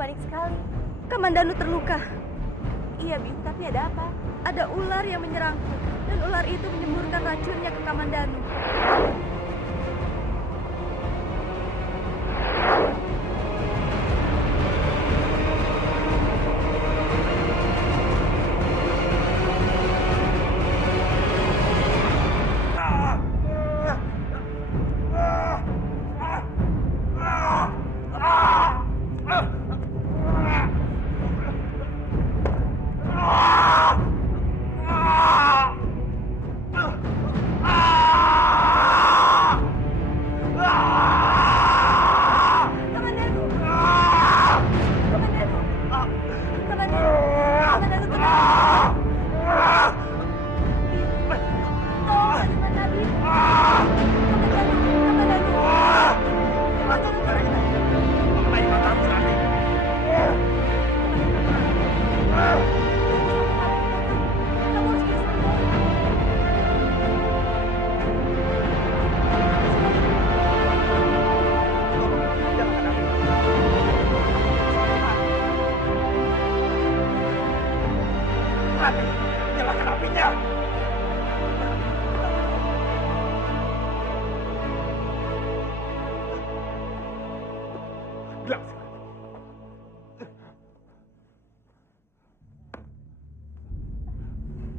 panik sekali. Kamandanu terluka. Iya, Bim, tapi ada apa? Ada ular yang menyerangku, dan ular itu menyemburkan racunnya ke Kamandanu.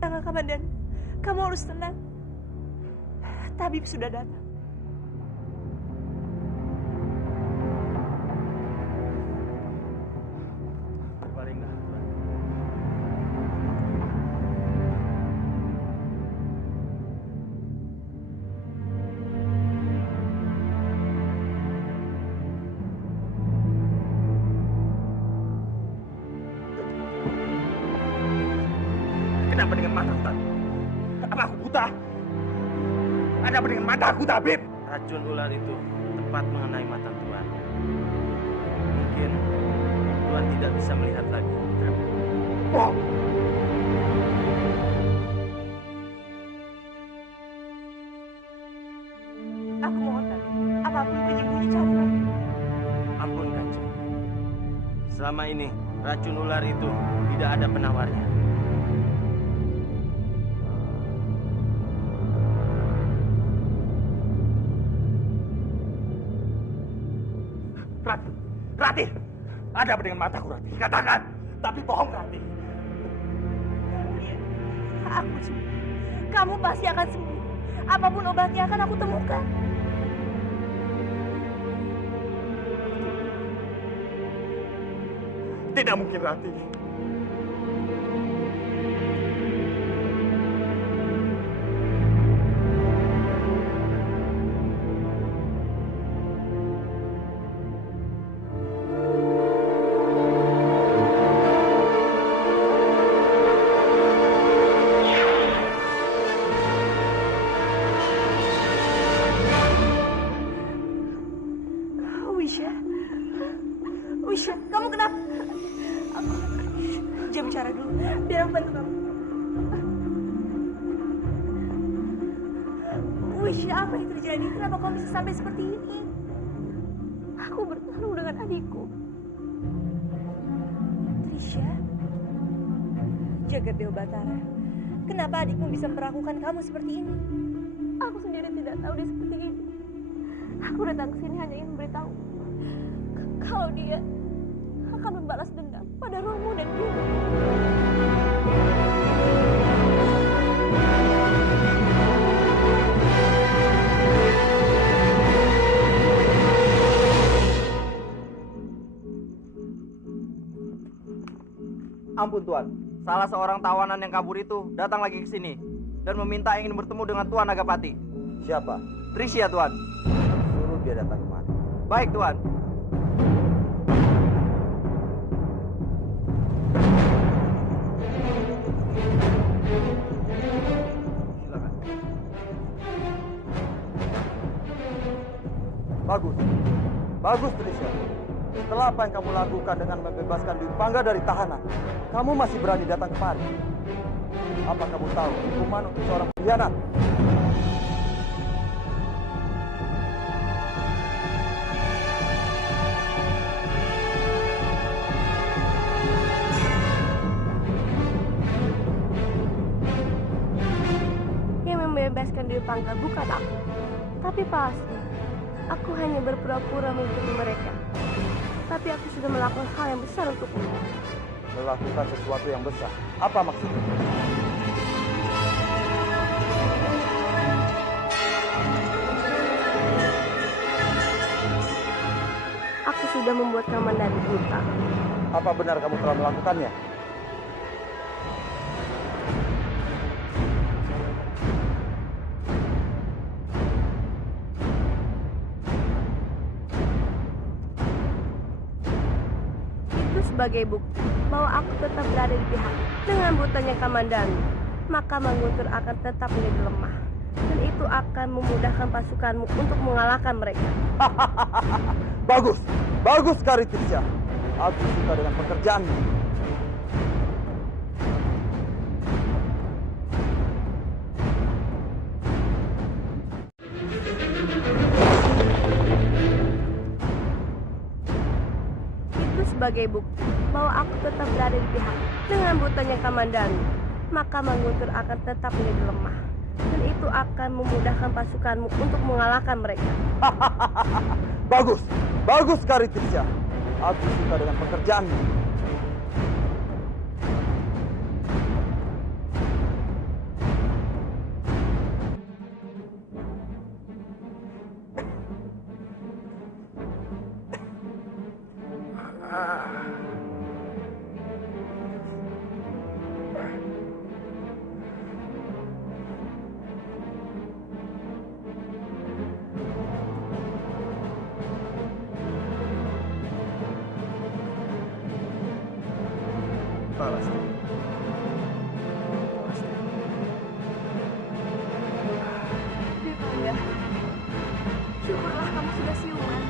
Jangan, Kamandan. Kamu harus tenang. Tabib sudah datang. Baringlah. Kenapa dengan mata aku tadi? Apa aku buta? Ada apa dengan mata aku, Tabib? Racun ular itu tepat mengenai mata Tuan. Mungkin Tuan tidak bisa melihat lagi. Oh. Aku mohon, Tabib. Apapun penyembunyi carilah. Ampun, Kanjeng. Selama ini racun ular itu tidak ada penawarnya. Ratih, ada apa dengan mataku, Ratih? Katakan, tapi bohong, Ratih. Aku sembuh. Kamu pasti akan sembuh. Apapun obatnya akan aku temukan. Tidak mungkin, Ratih. Wisha, kamu kenapa? Jangan bicara dulu, biar aku bantu kamu. Wisha, apa yang terjadi? Kenapa kamu bisa sampai seperti ini? Aku bertarung dengan adikku. Trisha, Jagat Dewa Batara, kenapa adikmu bisa memperlakukan kamu seperti ini? Aku sendiri tidak tahu dia seperti ini. Aku datang ke sini hanya ingin memberitahu kalau dia akan membalas dendam pada Romo dan Bima. Ampun Tuan, salah seorang tawanan yang kabur itu datang lagi ke sini dan meminta ingin bertemu dengan Tuan Nagapati. Siapa? Trisha, Tuan. Suruh dia datang kemari. Baik, Tuan. Silakan. Bagus. Bagus, Trisha. Setelah apa yang kamu lakukan dengan membebaskan Dwi Pangga dari tahanan, kamu masih berani datang kemari. Apa kamu tahu hukuman untuk seorang pengkhianat? membebaskan Dewi Pangga bukan aku, tapi Palastri. Aku hanya berpura-pura mengikuti mereka. Tapi aku sudah melakukan hal yang besar untukmu. Melakukan sesuatu yang besar. Apa maksudnya? Aku sudah membuat Kamandanu buta. Apa benar kamu telah melakukannya? Sebagai bukti bahwa aku tetap berada di pihak. Dengan butanya Kamandanu, maka Manguntur akan tetap menjadi lemah. Dan itu akan memudahkan pasukanmu untuk mengalahkan mereka. Bagus, bagus Karitrisha. Aku suka dengan pekerjaanmu. Sebagai bukti bahwa aku tetap berada di pihak. Dengan butanya Kamandanu, maka Manguntur akan tetap menjadi lemah. Dan itu akan memudahkan pasukanmu untuk mengalahkan mereka. Bagus, bagus Karitrisha. Aku suka dengan pekerjaanmu. Palastri. Dewi Pangga, syukurlah kamu sudah siuman.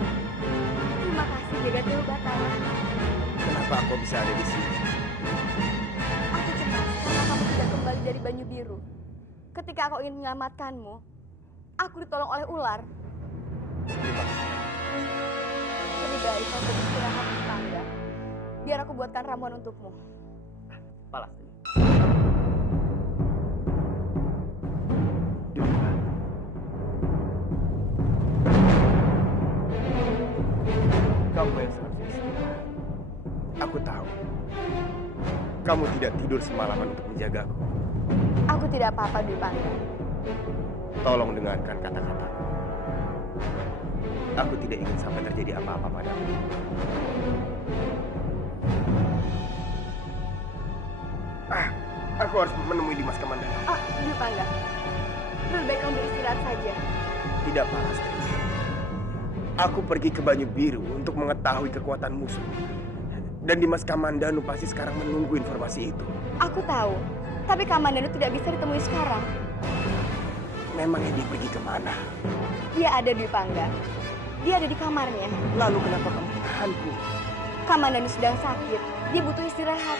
Terima kasih Jagadewa Batara. Kenapa aku bisa ada di sini? Aku cemas karena kamu tidak kembali dari Banyu Biru. Ketika aku ingin menyelamatkanmu, aku ditolong oleh ular. Lebih baik kamu beristirahat di Pangga. Biar aku buatkan ramuan untukmu. Palastri. Kamu yang seharusnya istirahat. Aku tahu. Kamu tidak tidur semalaman untuk menjagaku. Aku tidak apa-apa, Dewi Pangga. Tolong dengarkan kata-kataku. Aku tidak ingin sampai terjadi apa-apa padamu. Aku harus menemui Dimas Kamandanu. Oh, Dewi Pangga. Lebih baik kamu beristirahat saja. Tidak, Palastri. Aku pergi ke Banyu Biru untuk mengetahui kekuatan musuh. Dan Dimas Kamandanu pasti sekarang menunggu informasi itu. Aku tahu, tapi Kamandanu tidak bisa ditemui sekarang. Memangnya dia pergi kemana? Dia ada di Pangga. Dia ada di kamarnya. Lalu kenapa kamu menahanku? Kamandanu sedang sakit. Dia butuh istirahat.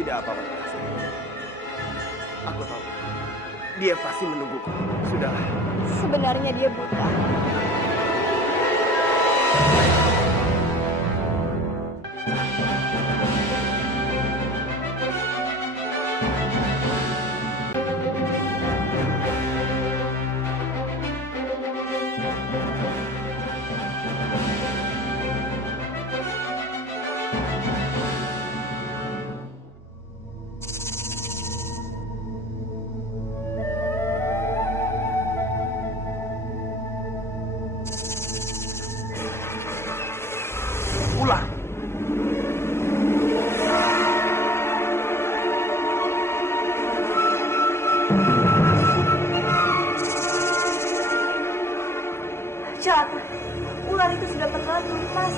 Tidak apa-apa, Palastri. Aku tahu. Dia pasti menungguku. Sudahlah. Sebenarnya dia buta. Ular. Celaka. Ular itu sudah terlalu lepas.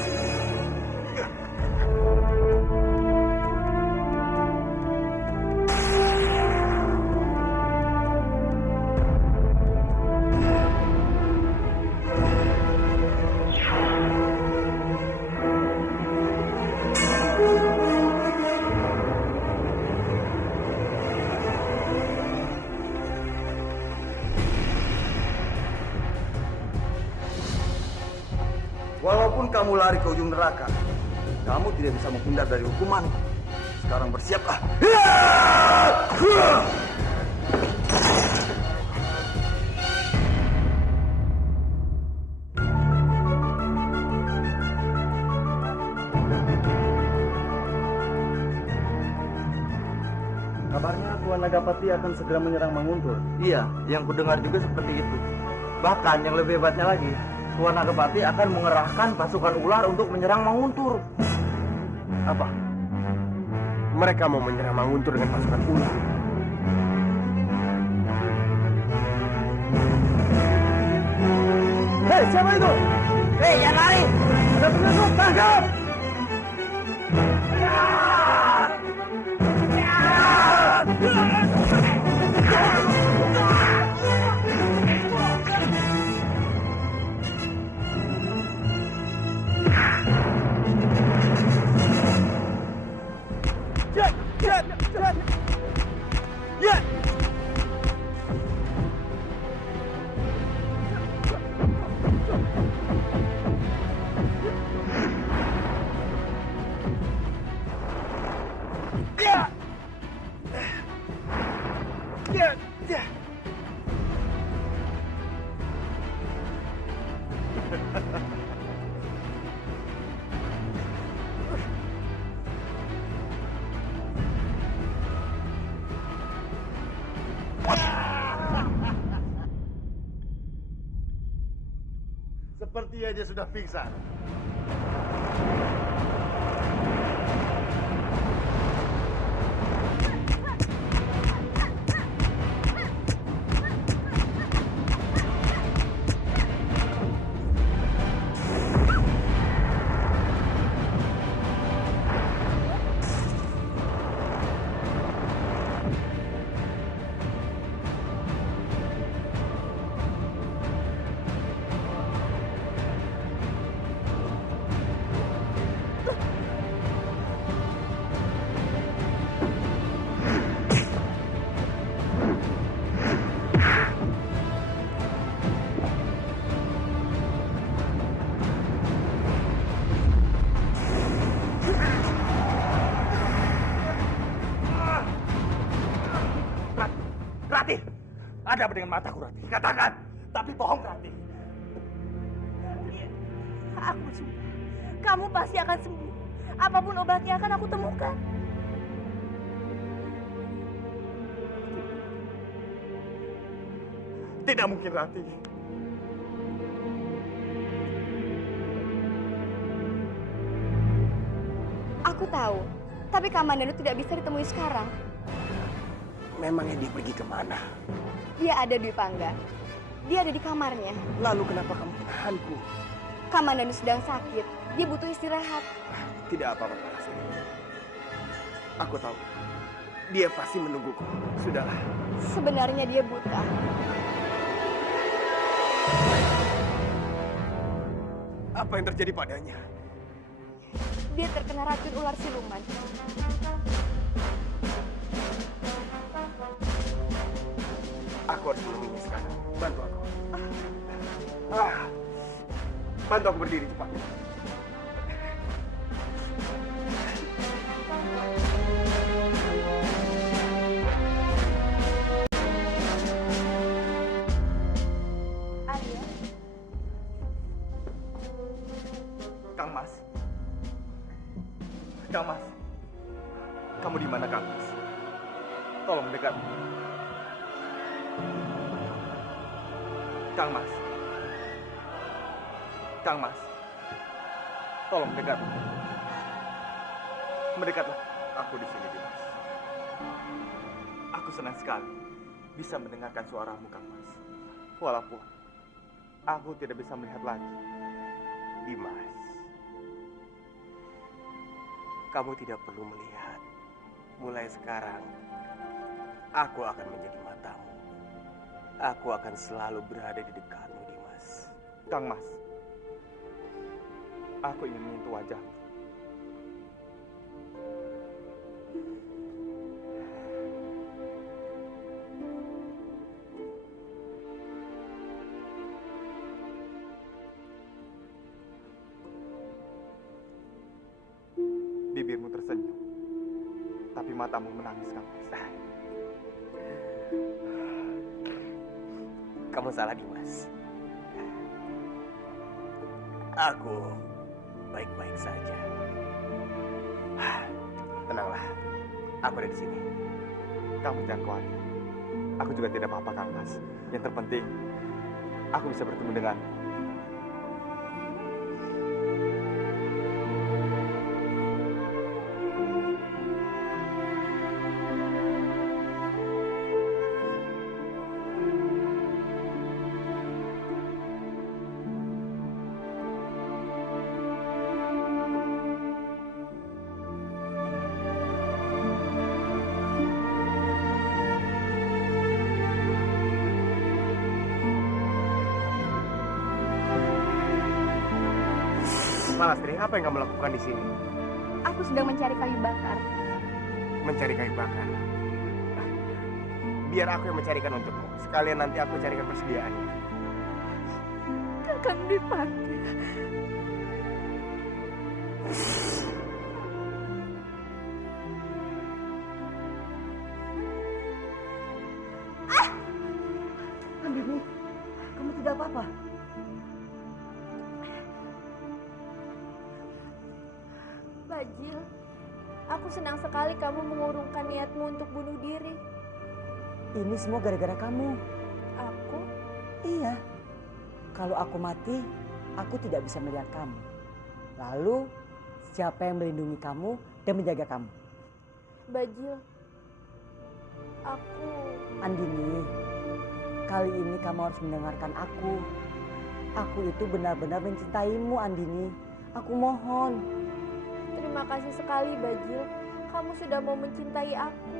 Walaupun kamu lari ke ujung neraka, kamu tidak bisa menghindar dari hukuman. Sekarang bersiaplah. Dapati akan segera menyerang Manguntur. Iya, yang kudengar juga seperti itu. Bahkan yang lebih hebatnya lagi, Tuan Nagapati akan mengerahkan pasukan ular untuk menyerang Manguntur. Apa? Mereka mau menyerang Manguntur dengan pasukan ular. Hei, siapa itu? Hei, jangan lari! Ada penyusup, tangkap! Sepertinya dia sudah pingsan. Rati, ada apa dengan mataku, Rati? Katakan, tapi bohong, Rati. Aku sembuh. Kamu pasti akan sembuh. Apapun obatnya akan aku temukan. Tidak mungkin, Rati. Aku tahu, tapi Kamandanu tidak bisa ditemui sekarang. Memangnya dia pergi kemana? Dia ada di Pangga. Dia ada di kamarnya. Lalu kenapa kamu menahanku? Kamandanu sedang sakit. Dia butuh istirahat. Tidak apa-apa, Rasi. Aku tahu. Dia pasti menungguku. Sudahlah. Sebenarnya dia buta. Apa yang terjadi padanya? Dia terkena racun ular siluman. Aku harus menemuinya sekarang. Bantu aku. Bantu aku berdiri cepat. Arya, Kang Mas. Kang Mas. Kamu di mana, Kang Mas? Tolong dekat. Kang Mas. Kang Mas. Tolong dekat. Mendekatlah. Aku di sini, Dimas. Aku senang sekali bisa mendengarkan suaramu, Kang Mas. Walaupun aku tidak bisa melihat lagi. Dimas. Kamu tidak perlu melihat. Mulai sekarang, aku akan menjadi matamu. Aku akan selalu berada di dekatmu, Dimas. Kang Mas, aku ingin menyentuh wajahmu. Bibirmu tersenyum, tapi matamu menangis, Kang Mas. Kamu salah, Dimas. Aku baik-baik saja. Tenanglah, aku ada di sini. Kamu jangan khawatir. Aku juga tidak apa-apa, Kang Mas. Yang terpenting, aku bisa bertemu dengan. Lastri, apa yang kamu lakukan di sini? Aku sedang mencari kayu bakar. Mencari kayu bakar. Nah, biar aku yang mencarikan untukmu. Sekalian nanti aku carikan persediaannya. Kakang Dipangga. Andini, kamu tidak apa-apa? Bajil, aku senang sekali kamu mengurungkan niatmu untuk bunuh diri. Ini semua gara-gara kamu. Aku? Iya. Kalau aku mati, aku tidak bisa melihat kamu. Lalu, siapa yang melindungi kamu dan menjaga kamu? Bajil, aku... Andini, kali ini kamu harus mendengarkan aku. Aku itu benar-benar mencintaimu, Andini. Aku mohon. Terima kasih sekali, Bajil. Kamu sudah mau mencintai aku.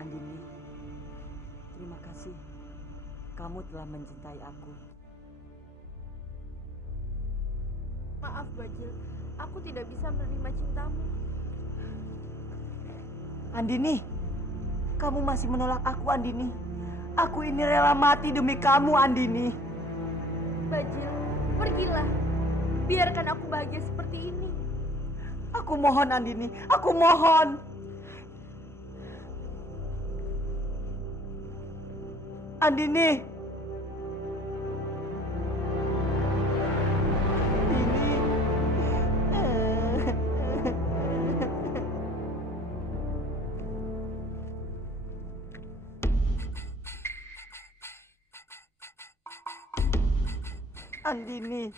Andini, terima kasih. Kamu telah mencintai aku. Maaf, Bajil. Aku tidak bisa menerima cintamu. Andini, kamu masih menolak aku, Andini. Aku ini rela mati demi kamu, Andini. Bajil, pergilah. Biarkan aku bahagia seperti ini. Aku mohon, Andini. Aku mohon. Andini. Andini,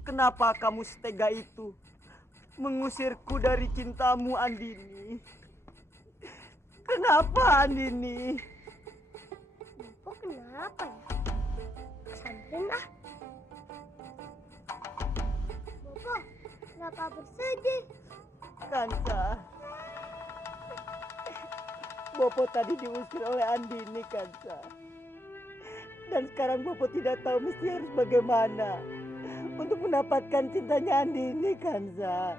kenapa kamu setega itu mengusirku dari cintamu, Andini? Kenapa, Andini? Kok kenapa ya? Sampein ah. Bopo, kenapa bersedih? Kansa, Bopo tadi diusir oleh Andini, Kansa. Dan sekarang Bopo tidak tahu mesti harus bagaimana untuk mendapatkan cintanya Andini, Kansa.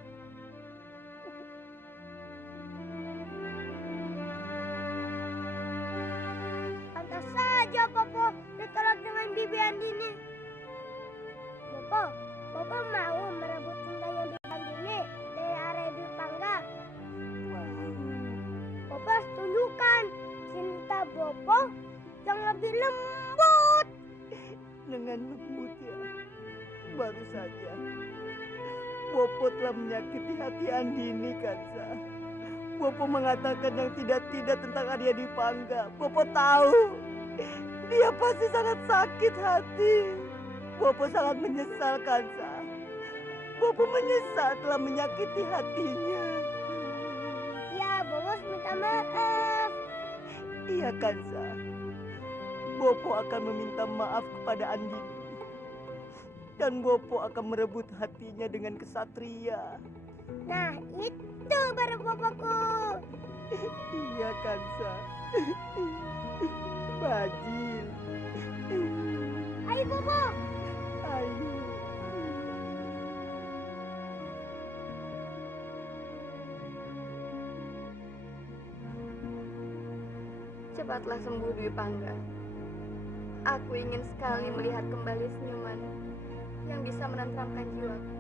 Pantas saja Bopo ditolak dengan bibi Andini. Bopo mau merebut cintanya bibi Andini dari area Dipangga. Bopo harus tunjukkan cinta Bopo yang lebih lembut. Dengan lembut ya. Baru saja Bopo telah menyakiti hati Andini, Kansa. Bopo mengatakan yang tidak-tidak tentang Arya Dipangga. Bopo tahu dia pasti sangat sakit hati. Bopo sangat menyesal, Kansa. Bopo menyesal telah menyakiti hatinya. Ya, Bopo harus minta maaf. Iya, Kansa. Bopo akan meminta maaf kepada Andini. Dan Bopo akan merebut hatinya dengan kesatria. Nah, itu baru Bopoku. Iya, Kansa. Bajil. Ayo Bopo. Ayo. Cepatlah sembuh Dwi Pangga. Aku ingin sekali melihat kembali senyuman yang bisa menenteramkan jiwaku.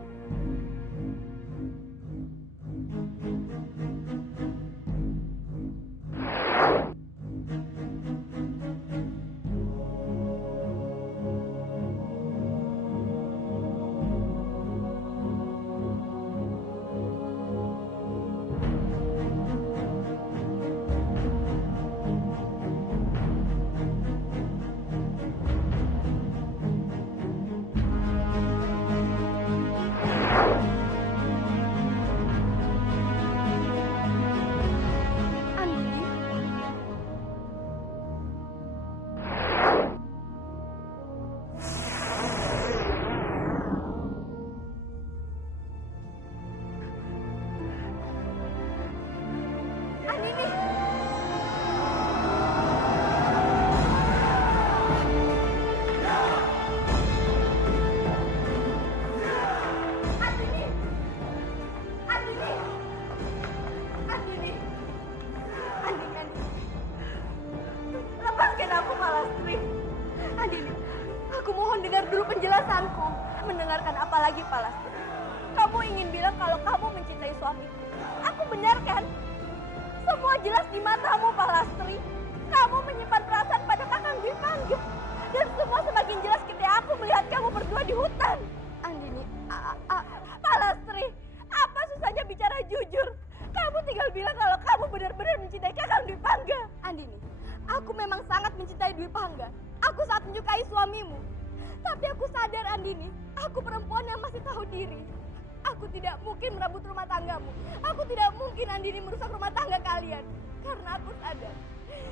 mungkin Andini merusak rumah tangga kalian. Karena aku sadar,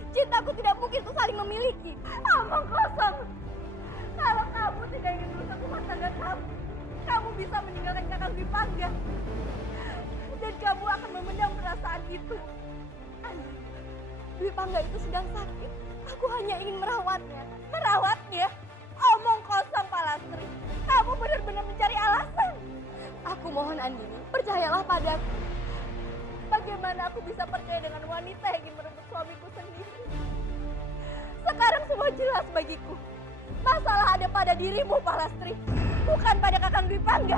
cintaku tidak mungkin untuk saling memiliki. Omong kosong. Kalau kamu tidak ingin merusak rumah tangga kamu, kamu bisa meninggalkan Kakang Dwi Pangga. Dan kamu akan memendam perasaan itu. Andini, Dwi Pangga itu sedang sakit. Aku hanya ingin merawatnya. Merawatnya? Omong kosong, Pak Lastri. Kamu benar-benar mencari alasan. Aku mohon Andini, percayalah padaku. Bagaimana aku bisa percaya dengan wanita yang ingin merebut suamiku sendiri? Sekarang semua jelas bagiku. Masalah ada pada dirimu, Pak Lastri. Bukan pada Kakang Dwi Pangga.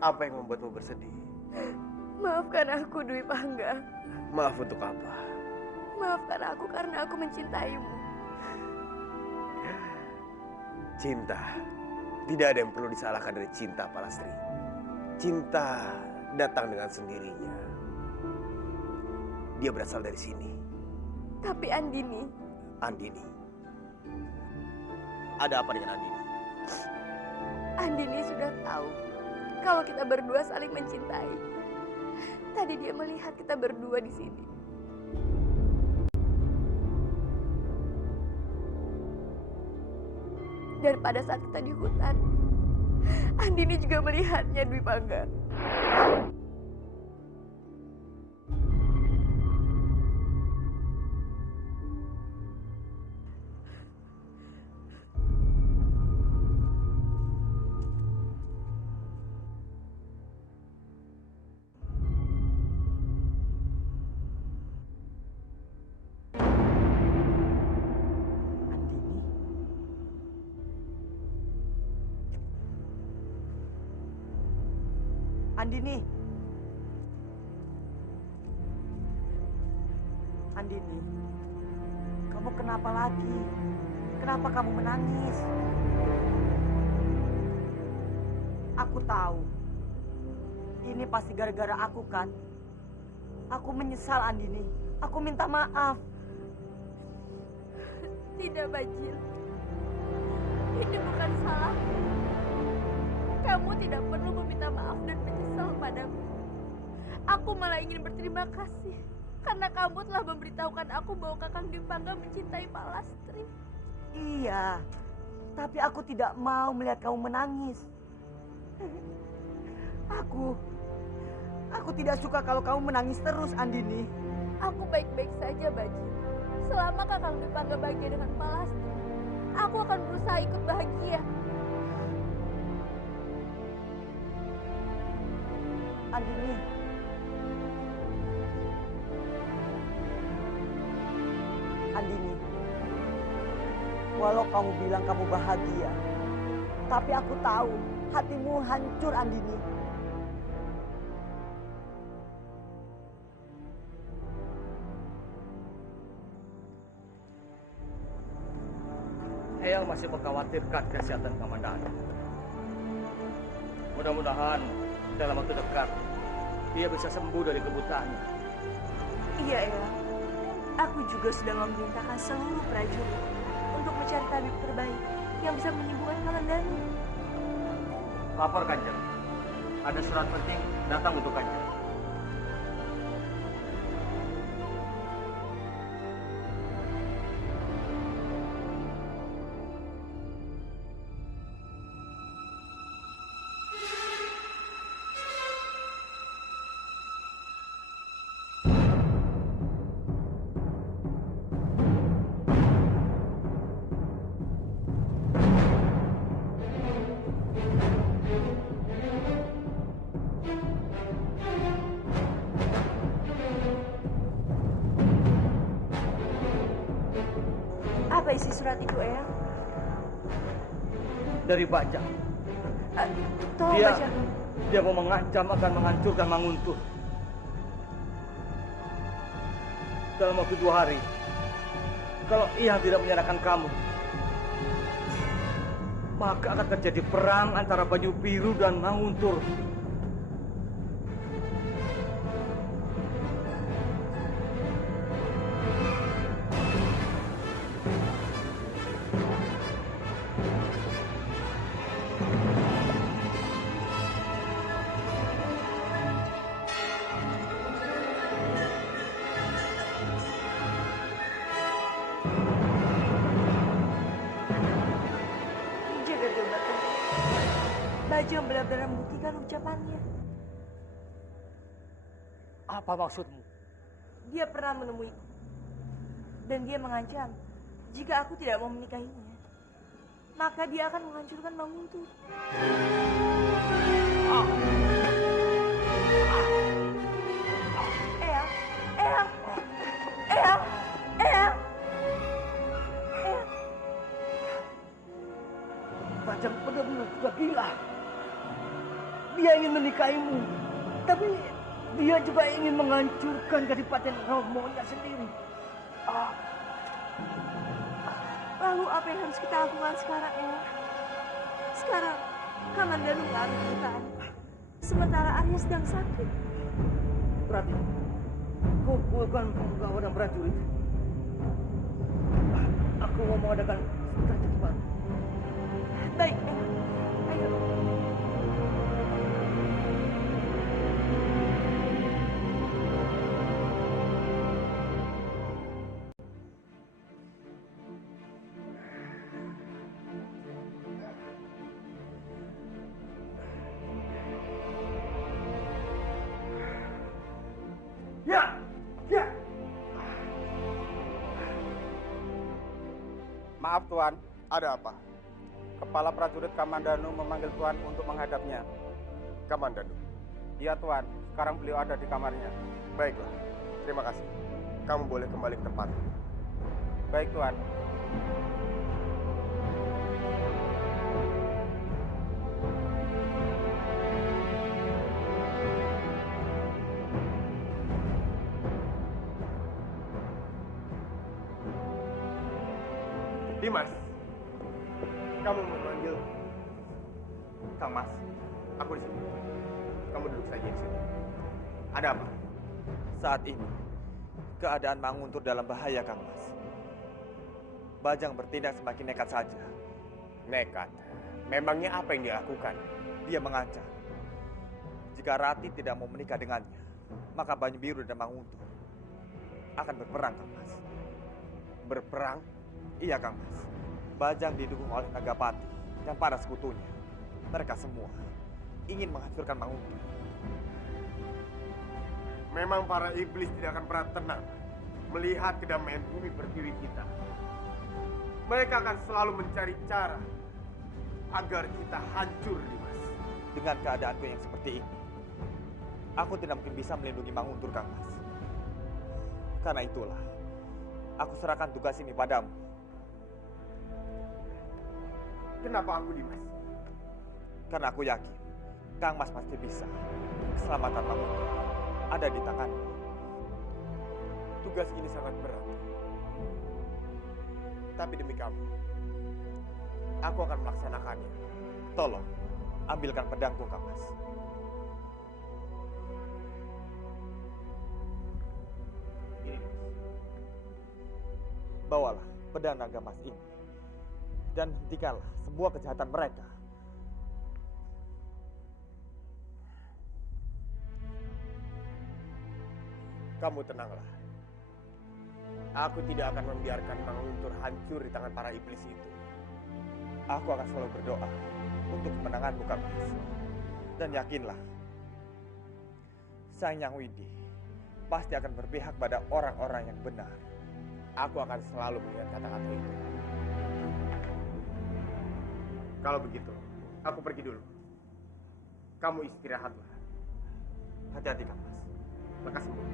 Apa yang membuatmu bersedih? Maafkan aku, Dwi Pangga. Maaf untuk apa? Maafkan aku karena aku mencintaimu. Cinta. Tidak ada yang perlu disalahkan dari cinta, Pak Lastri. Cinta datang dengan sendirinya. Dia berasal dari sini. Tapi Andini. Andini. Ada apa dengan Andini? Andini sudah tahu kalau kita berdua saling mencintai. Tadi dia melihat kita berdua di sini. Dan pada saat kita di hutan, Andini juga melihatnya, Dwi Pangga. Andini. Andini. Kamu kenapa lagi? Kenapa kamu menangis? Aku tahu. Ini pasti gara-gara aku kan? Aku menyesal, Andini. Aku minta maaf. Tidak, Bajil. Ini bukan salahmu. Kamu tidak perlu meminta maaf dan menyesal padaku. Aku malah ingin berterima kasih karena kamu telah memberitahukan aku bahwa Kakang Dwi Pangga mencintai Pak Lastri. Iya, tapi aku tidak mau melihat kamu menangis. Aku tidak suka kalau kamu menangis terus, Andini. Aku baik-baik saja, Bajil. Selama Kakang Dwi Pangga bahagia dengan Pak Lastri, aku akan berusaha ikut bahagia. Andini. Andini. Walau kamu bilang kamu bahagia, tapi aku tahu hatimu hancur, Andini. Eyang masih mengkhawatirkan kesehatan Kamandanu. Mudah-mudahan dalam waktu dekat dia bisa sembuh dari kebutaannya. Iya, Eyang. Aku juga sudah memerintahkan seluruh prajurit untuk mencari tabib terbaik yang bisa menyembuhkan Kamandanu. Lapor Kanjeng. Ada surat penting datang untuk Kanjeng. Apa isi surat itu, Eyang? Dari Bajang. Tolong Dia- baca. Dia mau mengancam akan menghancurkan Manguntur. Dalam waktu 2 hari, kalau ia tidak menyerahkan kamu, maka akan terjadi perang antara Banyu Biru dan Manguntur. Jaga jabatan. Bajang benar-benar membuktikan ucapannya. Apa maksudmu? Dia pernah menemuiku. Dan dia mengancam, jika aku tidak mau menikahinya, maka dia akan menghancurkan Manguntur. Eyang, Eyang, Eyang, Eyang, Eyang. Bajang benar-benar sudah gila. Dia ingin menikahimu, tapi dia juga ingin menghancurkan Kadipaten Romonya sendiri. Lalu apa yang harus kita lakukan sekarang, Eyang? Sekarang, Kamandanu mengalami kebutaan. Sementara Arya sedang sakit. Berarti kau bukan penggawa dan prajurit. Aku mau mengadakan strategi baru. Baik, Eyang. Ayo. Ya, ya. Maaf Tuan, ada apa? Kepala prajurit Kamandanu memanggil Tuan untuk menghadapnya. Kamandanu. Iya Tuan, sekarang beliau ada di kamarnya. Baiklah, terima kasih. Kamu boleh kembali ke tempat. Baik Tuan. Dimas, kamu memanggil. Kang Mas, Aku di sini. Kamu duduk saja di sini. Ada apa? saat ini keadaan Manguntur dalam bahaya, Kang Mas. Bajang bertindak semakin nekat saja. Nekat. Memangnya apa yang dia lakukan? Dia mengancam, jika Rati tidak mau menikah dengannya, maka Banyu Biru dan Manguntur akan berperang, Kang Mas. Berperang? Iya, Kang Mas. Bajang didukung oleh Nagapati dan para sekutunya. Mereka semua ingin menghancurkan Manguntur. Memang para iblis tidak akan pernah tenang melihat kedamaian bumi pertiwi kita. Mereka akan selalu mencari cara agar kita hancur, Dimas. Dengan keadaanku yang seperti ini, aku tidak mungkin bisa melindungi Manguntur, Kang Mas. Karena itulah, aku serahkan tugas ini padamu. Kenapa aku, Dimas? Karena aku yakin, Kang Mas pasti bisa. Keselamatan Manguntur ada di tanganmu. Tugas ini sangat berat. Tapi demi kamu, aku akan melaksanakannya. Tolong, ambilkan pedangku, Kang Mas. Ini, Dimas. Bawalah pedang naga emas ini. Dan hentikanlah semua kejahatan mereka. Kamu tenanglah. Aku tidak akan membiarkan Manguntur hancur di tangan para iblis itu. Aku akan selalu berdoa untuk kemenanganmu, Kang Mas. Dan yakinlah, Sang Yang Widi pasti akan berpihak pada orang-orang yang benar. Aku akan selalu mengingat kata-kata itu. Kalau begitu, aku pergi dulu. Kamu istirahatlah. Hati-hati, Kang Mas. Lekas sembuh.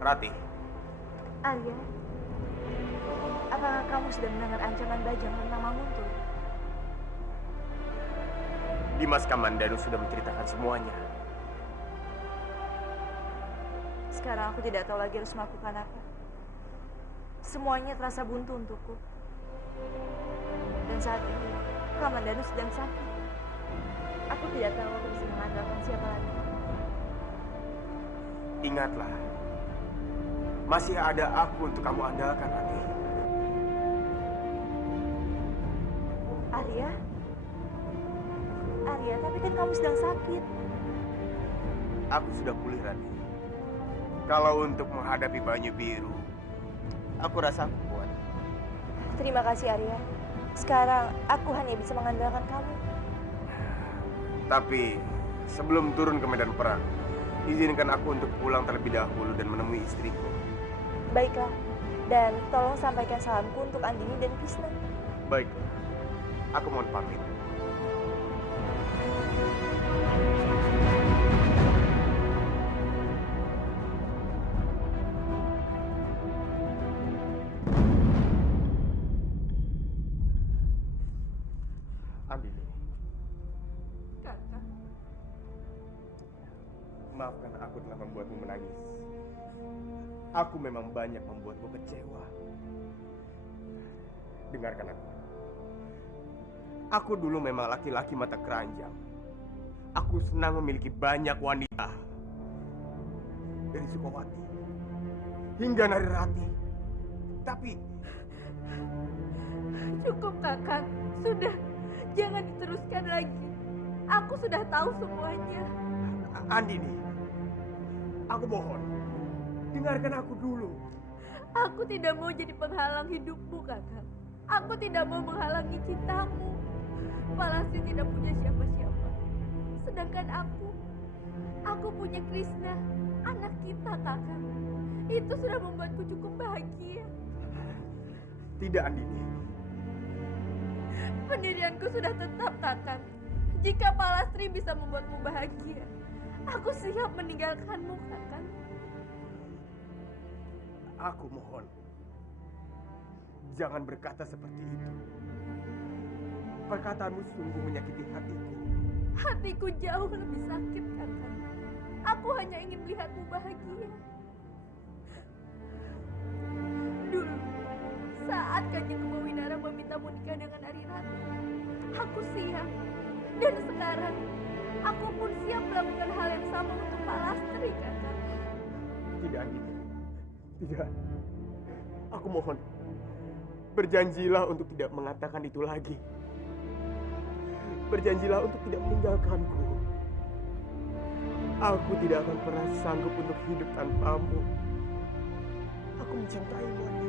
Ratih. Arya, apakah kamu sudah mendengar ancaman Bajang tentang Manguntur? Dimas Kamandanu sudah menceritakan semuanya. Sekarang aku tidak tahu lagi harus melakukan apa. Semuanya terasa buntu untukku. Dan saat ini, Kamandanu sedang sakit. Aku tidak tahu aku bisa mengandalkan siapa lagi. Ingatlah, masih ada aku untuk kamu andalkan, Ratih. Arya? Arya, tapi kan kamu sedang sakit. Aku sudah pulih, Ratih. Kalau untuk menghadapi Banyu Biru, aku rasa aku kuat. Terima kasih, Arya. Sekarang aku hanya bisa mengandalkan kamu. Tapi sebelum turun ke medan perang, izinkan aku untuk pulang terlebih dahulu dan menemui istriku. Baiklah, dan tolong sampaikan salamku untuk Andini dan Krishna. Baiklah, aku mohon pamit. Andini. Kakak. Maafkan aku telah membuatmu menangis. Aku memang banyak membuatmu kecewa. Dengarkan aku. Aku dulu memang laki-laki mata keranjang. Aku senang memiliki banyak wanita. Dari Sukowati hingga Narirati. Tapi Cukup, Kakak. Sudah, jangan diteruskan lagi. Aku sudah tahu semuanya. Andini, aku mohon, dengarkan aku dulu. Aku tidak mau jadi penghalang hidupmu, Kakak. Aku tidak mau menghalangi cintamu. Palastri tidak punya siapa-siapa. Sedangkan aku punya Krishna, anak kita, Kakak. Itu sudah membuatku cukup bahagia. Tidak, Andini. Pendirianku sudah tetap, Kakak. Jika Palastri bisa membuatmu bahagia, aku siap meninggalkanmu, Kakak. Aku mohon, jangan berkata seperti itu. Perkataanmu sungguh menyakiti hatiku. Hatiku jauh lebih sakit, Kakak. Aku hanya ingin melihatmu bahagia. Dulu, saat Kanjeng Kemawinara memintamu nikah dengan Arirati, aku siap. Dan sekarang, aku pun siap melakukan hal yang sama untuk Palastri, Kakak. Tidak, Andini. Tidak. Aku mohon, berjanjilah untuk tidak mengatakan itu lagi. Berjanjilah untuk tidak meninggalkanku. Aku tidak akan pernah sanggup untuk hidup tanpamu. Aku mencintaimu, Andini.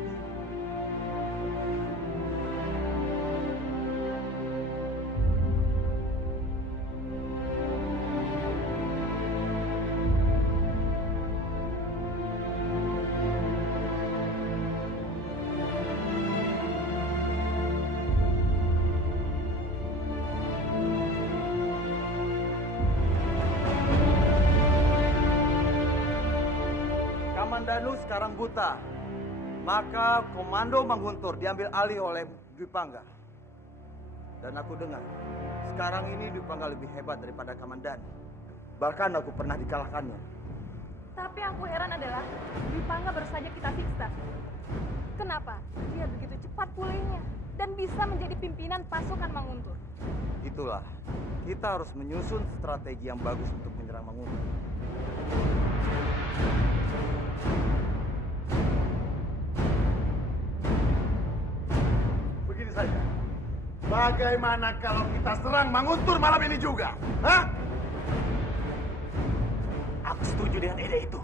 Kamandanu sekarang buta, maka komando Manguntur diambil alih oleh Dwi Pangga. Dan aku dengar, sekarang ini Dwi Pangga lebih hebat daripada Kamandanu. Bahkan aku pernah dikalahkannya. Tapi aku heran adalah, Dwi Pangga baru saja kita siksa. Kenapa dia begitu cepat pulihnya dan bisa menjadi pimpinan pasukan Manguntur? Itulah, kita harus menyusun strategi yang bagus untuk menyerang Manguntur. Begini saja. Bagaimana kalau kita serang Manguntur malam ini juga? Hah? Aku setuju dengan ide itu.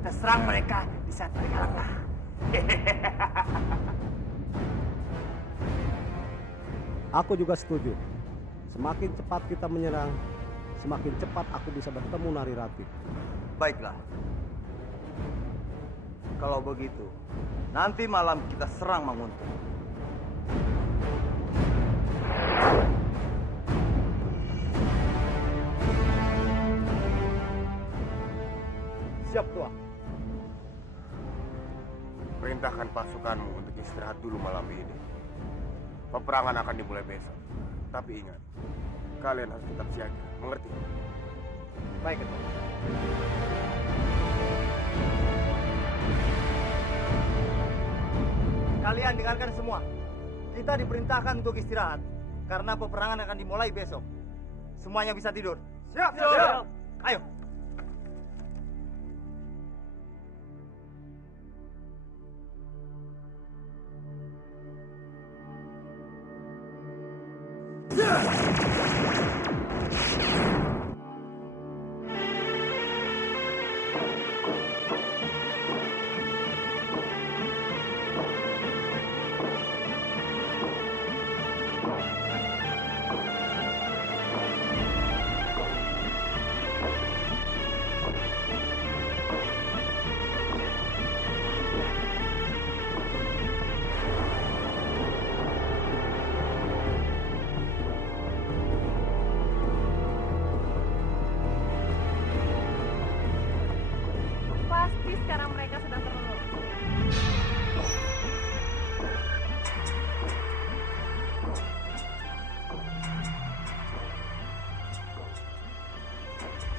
Kita serang mereka di saat mereka lengah. Aku juga setuju. Semakin cepat kita menyerang, semakin cepat aku bisa bertemu Narirati. Baiklah. Kalau begitu, nanti malam kita serang Manguntur. Siap, Tuan. Perintahkan pasukanmu untuk istirahat dulu malam ini. Peperangan akan dimulai besok. Tapi ingat, kalian harus tetap siaga. Mengerti? Baik, Ketua. Kalian dengarkan semua. Kita diperintahkan untuk istirahat karena peperangan akan dimulai besok. Semuanya bisa tidur. Siap. Ayo. Pasti sekarang mereka sedang terlelap.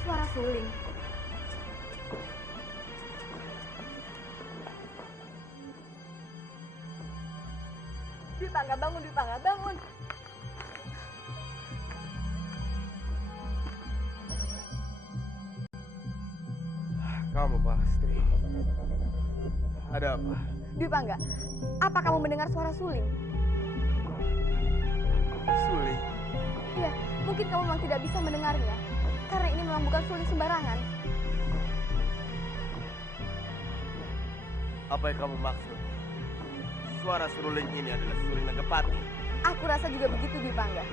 Suara suling. Dwi Pangga bangun, Dwi Pangga bangun. Kamu, Pastri. Ada apa? Dwi Pangga, apa kamu mendengar suara suling? Suling. Iya, mungkin kamu memang tidak bisa mendengarnya. Karena ini memang bukan suling sembarangan. Apa yang kamu maksud? Suara seruling ini adalah seruling Nagapati. Aku rasa juga begitu, Dwi Pangga.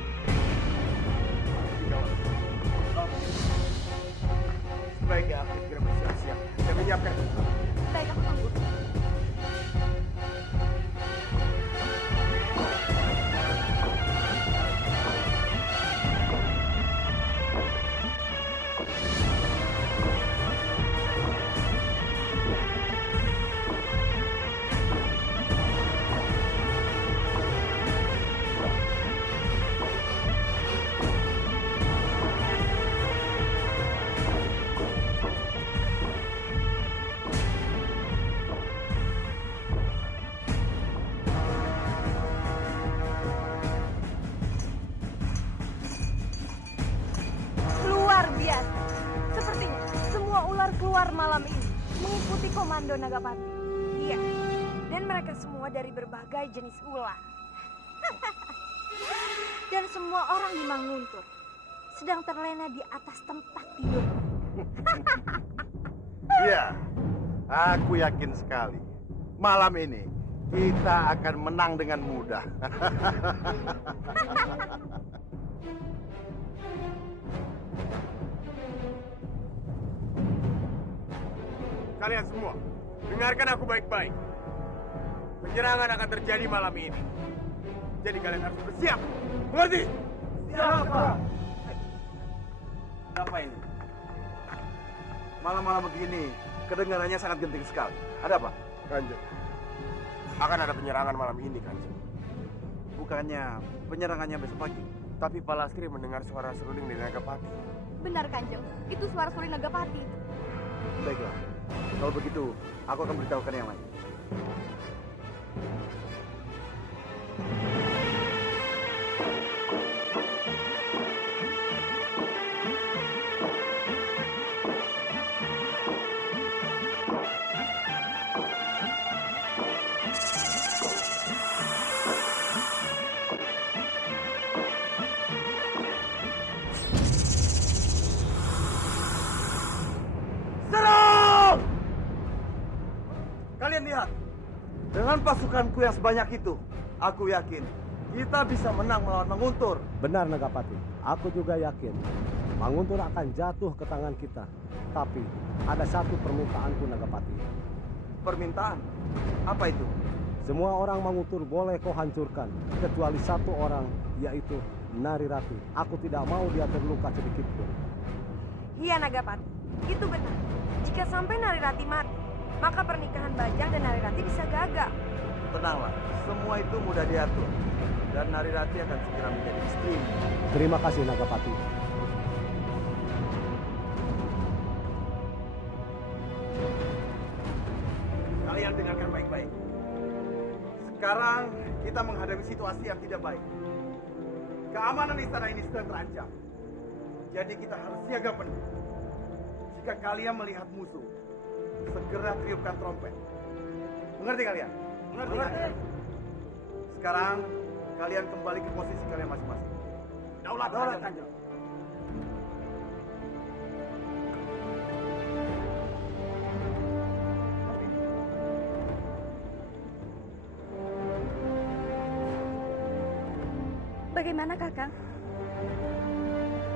Sebaiknya aku segera bersiap-siap dan menyiapkan. Baik, aku tunggu. Sepertinya semua ular keluar malam ini mengikuti komando Nagapati. Iya, dan mereka semua dari berbagai jenis ular. Dan semua orang di Manguntur sedang terlena di atas tempat tidur. Iya, aku yakin sekali. Malam ini kita akan menang dengan mudah. Kalian semua, dengarkan aku baik-baik. Penyerangan akan terjadi malam ini. Jadi kalian harus bersiap. Mengerti? Siap, Pak. Apa ini? Malam-malam begini, kedengarannya sangat genting sekali. Ada apa? Kanjeng, akan ada penyerangan malam ini, Kanjeng. Bukannya penyerangannya besok pagi. Tapi Palastri mendengar suara seruling dari Nagapati. Benar, Kanjeng. Itu suara suling Nagapati. Baiklah. Kalau begitu, aku akan beritahukan yang lain. Kalian lihat, dengan pasukanku yang sebanyak itu, aku yakin kita bisa menang melawan Manguntur. Benar, Nagapati. Aku juga yakin Manguntur akan jatuh ke tangan kita. Tapi ada satu permintaanku, Nagapati. Permintaan? Apa itu? Semua orang Manguntur boleh kau hancurkan, kecuali satu orang, yaitu Narirati. Aku tidak mau dia terluka sedikit pun. Iya, Nagapati. Itu benar. Jika sampai Narirati mati, maka pernikahan Bajang dan Narirati bisa gagal. Tenanglah, semua itu mudah diatur. Dan Narirati akan segera menjadi istri. Terima kasih Nagapati. Kalian dengarkan baik-baik. Sekarang kita menghadapi situasi yang tidak baik. Keamanan istana ini sedang terancam. Jadi kita harus siaga penuh. Jika kalian melihat musuh, segera tiupkan trompet. Mengerti kalian? Mengerti. Sekarang kalian kembali ke posisi kalian masing-masing. Daulat Kanjeng. Bagaimana Kakang?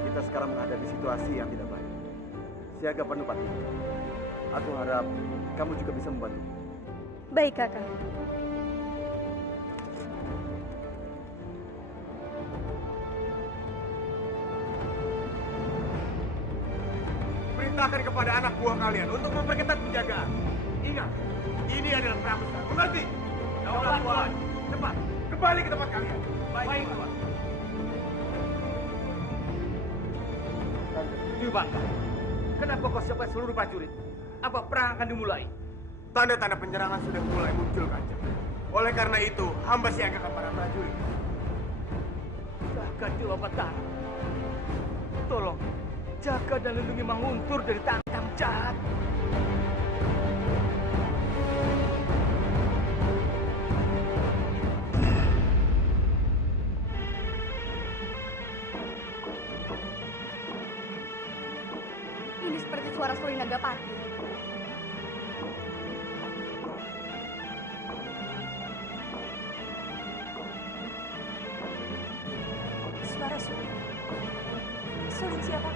Kita sekarang menghadapi situasi yang tidak baik. Siaga penuh, Pati. Aku harap kamu juga bisa membantu. Baik Kakang. Perintahkan kepada anak buah kalian untuk memperketat penjagaan. Ingat, ini adalah perang besar. Mengerti? Daulat Tuan, cepat kembali ke tempat kalian. Baik Tuan. Bangka, kenapa kau siapkan seluruh prajurit? Apa perang akan dimulai? Tanda-tanda penyerangan sudah mulai muncul, Kanjeng. Oleh karena itu, hamba siagakan para prajurit. Jaga Dewa Batara. Tolong, jaga dan lindungi Mang Untur dari tangan jahat. Ini seperti suara Suri Nagapati. Suara Suri. Suri siapa?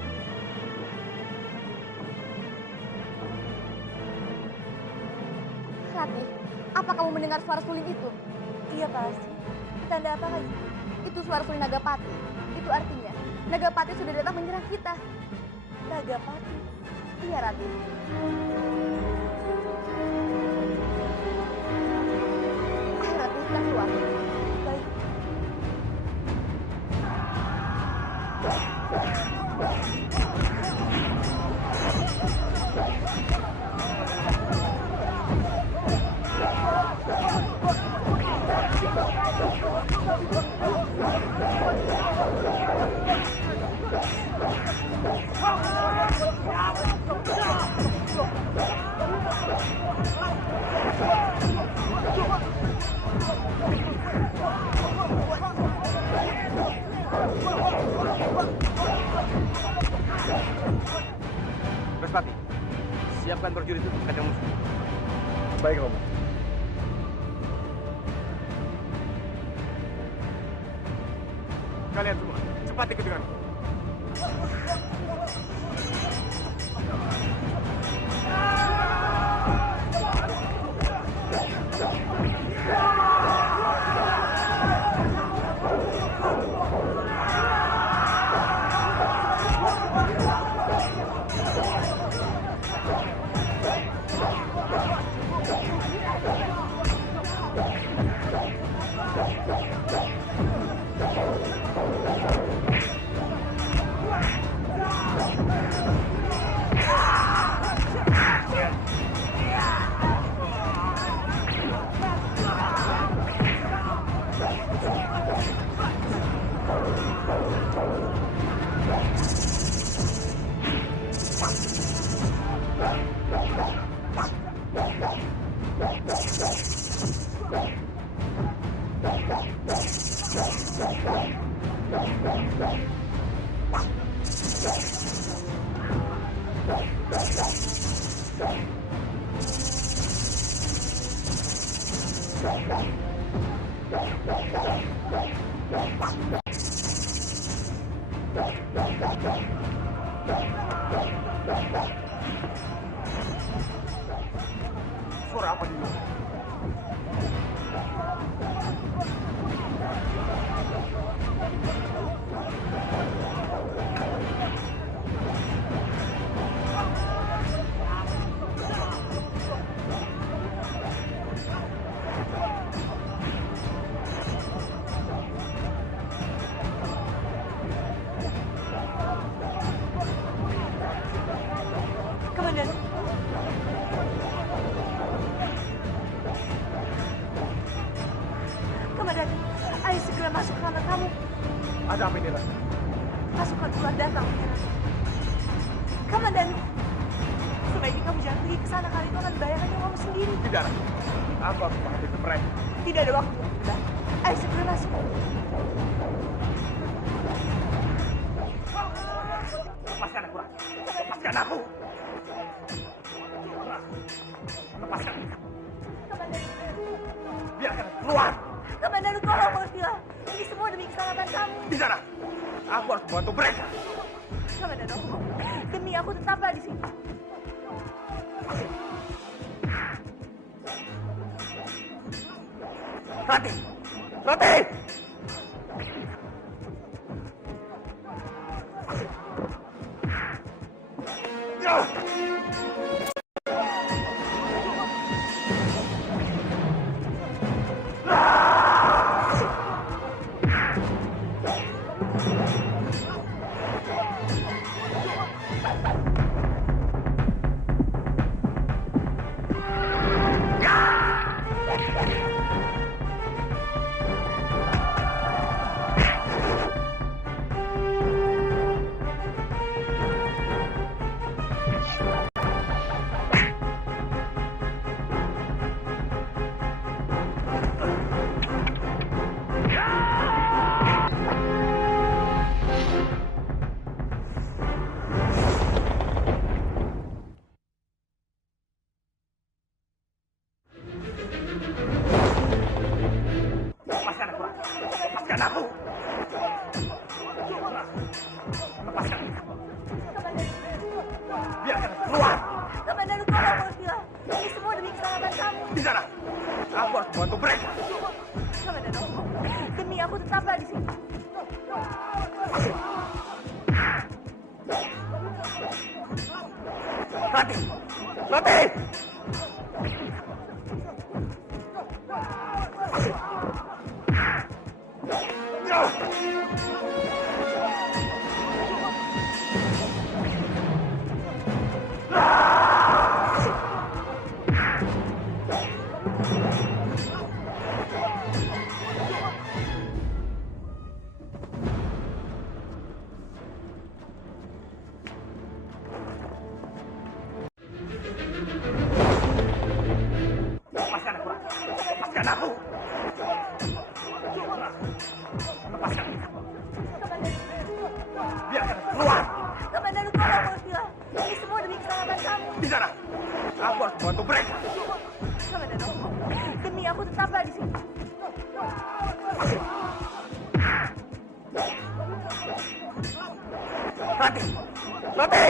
Ratih, apa kamu mendengar suara suling itu? Iya, pasti. Tanda apa lagi? Itu suara suling Nagapati. Itu artinya Nagapati sudah datang menyerang kita. Nagapati? Iya, Ratih. Ayo, Ratih, kita keluar. Baik. Respati, siapkan prajurit untuk kacang musuh. Baik, Romo. Kalian semua, cepat ikut denganku. Suara apa di luar? Ada apa ini, Raka? Pasukan ular datang, Pangeran. Kamandanu, sebaiknya kamu jangan pergi ke sana, kali itu akan membahayakan nyawamu sendiri. Tidak, Raka. Aku harus menghadapi mereka. Tidak ada waktu, Mbak. Ayo segera masuk. Lepaskan aku, Raka. Lepaskan aku. Lepaskan. Biarkan aku keluar. Kamandanu, tolong mengertilah. Ini semua demi keselamatan kamu. Di sana. Aku harus membantu mereka. Kamandanu, demi aku tetaplah di sini. Rati! Rati! Lepaskan aku, Raka. Lepaskan aku. Lepaskan. Biarkan aku keluar. Kamandanu, tolong mengertilah. Ini semua demi keselamatan kamu. Di sana. Aku harus membantu mereka. Kamandanu, demi aku tetaplah di sini. Rati! Rati! Lepaskan aku, Raka. Lepaskan aku. Lepaskan. Biarkan aku keluar. Kamandanu, tolong mengertilah. Ini semua demi keselamatan kamu. Di sana. Aku harus membantu mereka. Kamandanu, demi aku tetaplah di sini. Rati! Rati!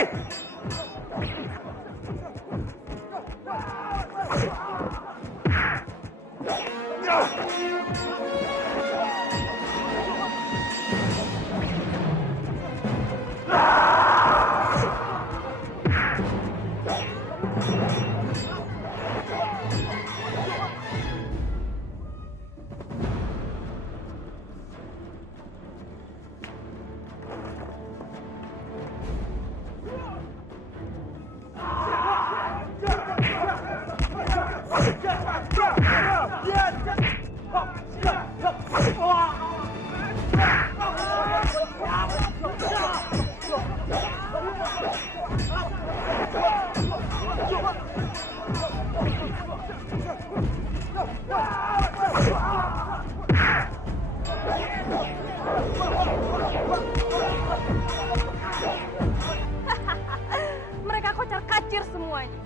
Mereka kocar-kacir semuanya.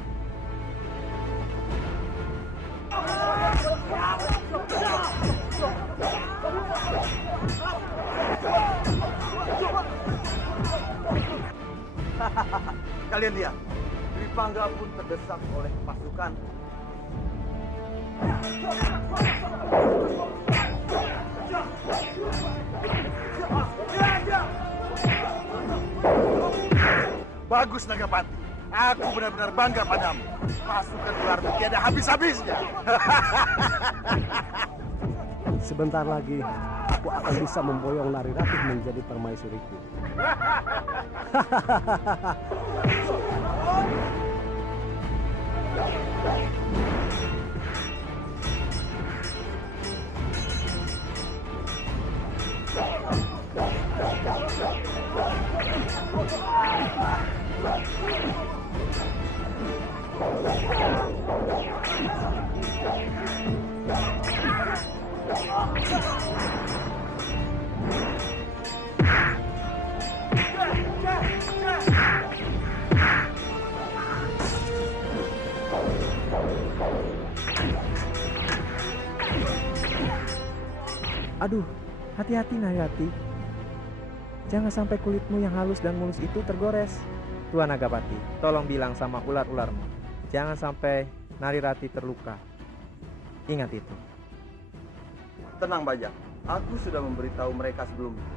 Kalian lihat, Dwi Pangga pun terdesak oleh pasukan. Bagus, Nagapati. Aku benar-benar bangga padamu. Pasukan ularmu tiada habis-habisnya. Sebentar lagi, aku akan bisa memboyong Nari Ratih menjadi permaisuriku. Aduh, hati-hati Naryati. Jangan sampai kulitmu yang halus dan mulus itu tergores. Tuan Nagapati, tolong bilang sama ular-ularmu, jangan sampai Narirati terluka. Ingat itu. Tenang Bajak, aku sudah memberitahu mereka sebelumnya.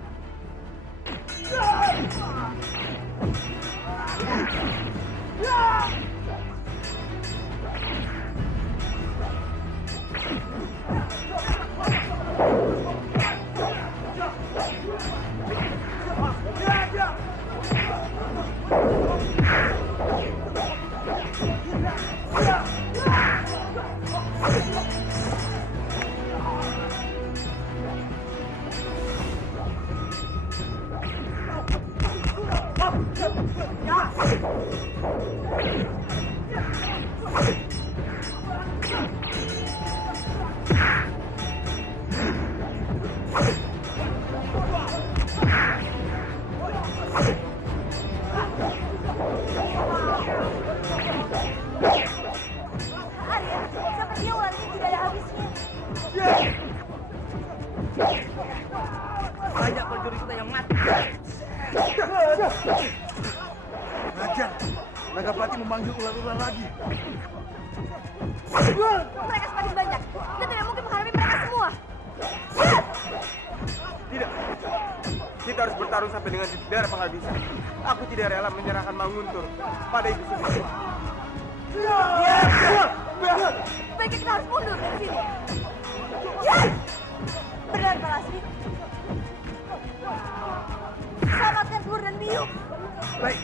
Banyak prajurit kita yang mati. Raja, Nagapati memanggil ular-ular lagi. Mereka semakin banyak. Kita tidak mungkin menghadapi mereka semua. Tidak. Kita harus bertarung sampai dengan titik darah penghabisan. Aku tidak rela menyerahkan Manguntur pada itu semua. Baiknya kita harus mundur dari sini. Benar, Pak Lasri. Selamatkan Tur dan Biu. Baik.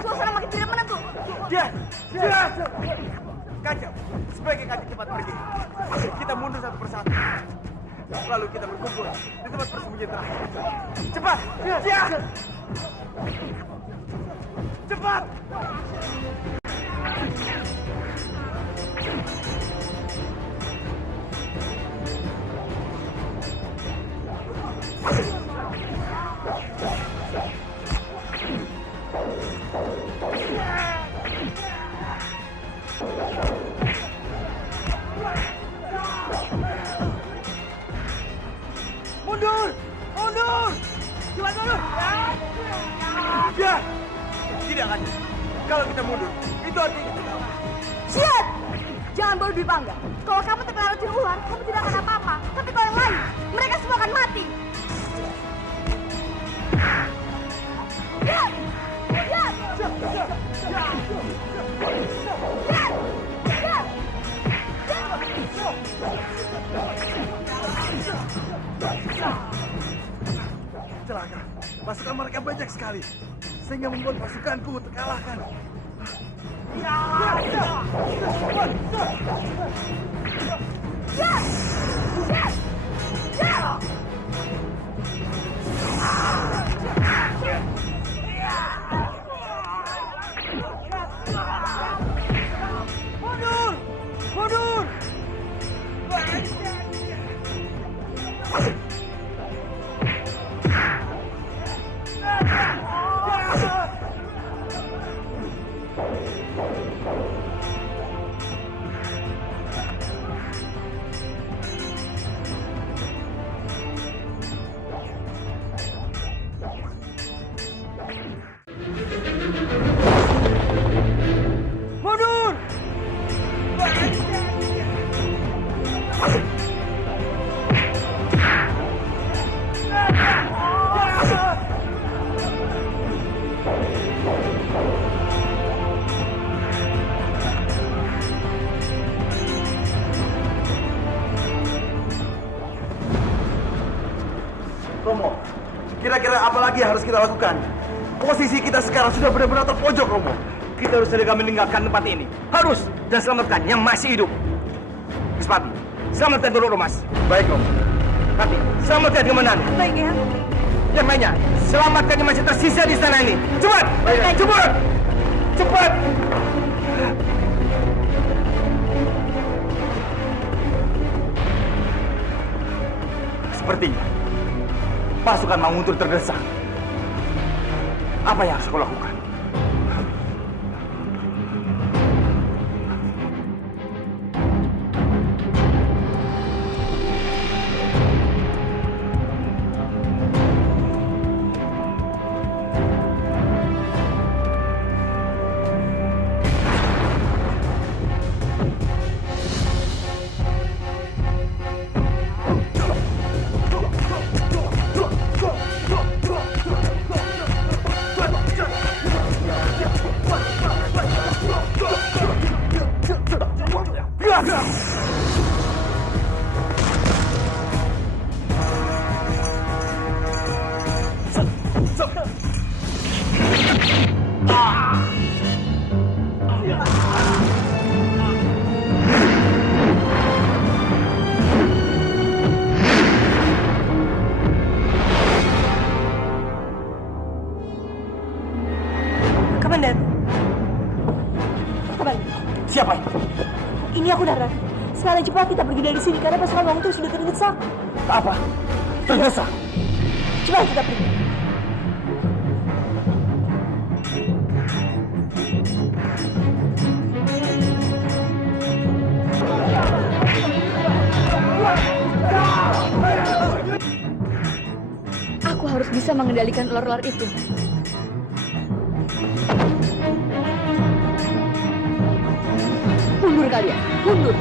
Suasana makin tidak menentu. Kacau, sebaiknya kami cepat pergi. Kita mundur satu persatu. Lalu kita berkumpul di tempat persembunyian terakhir. Cepat! Cepat! Mundur! Mundur! Cepat mundur! Ya! Tidak akan. Kalau kita mundur, itu artinya kita kalah. Siat! Jangan baru dibangga. Kalau kamu terkena racun ular, kamu tidak akan apa-apa. Tapi kalau yang lain, mereka semua akan mati. Celaka, pasukan mereka banyak sekali, sehingga membuat pasukanku terkalahkan. Mundur! Mundur! Mundur! Romo, kira-kira apa lagi yang harus kita lakukan? Posisi kita sekarang sudah benar-benar terpojok, Romo. Kita harus segera meninggalkan tempat ini. Harus! Dan selamatkan yang masih hidup. Kispati, selamatkan dulu Romas. Baik, Romo. Tapi, selamatkan Kemenangan. Baik ya. Yang lainnya, selamatkan yang masih tersisa di istana ini. Cepat! Cepat! Cepat! Sepertinya pasukan Manguntur terdesak. Apa yang harus aku lakukan? Komandan. Siapa ini? Ini aku Dara. Sekarang cepat kita pergi dari sini karena pasukan Wang itu sudah terdesak. Apa? Terdesak? Cepat kita pergi. Aku harus bisa mengendalikan ular-ular itu. Mundur kalian, mundur.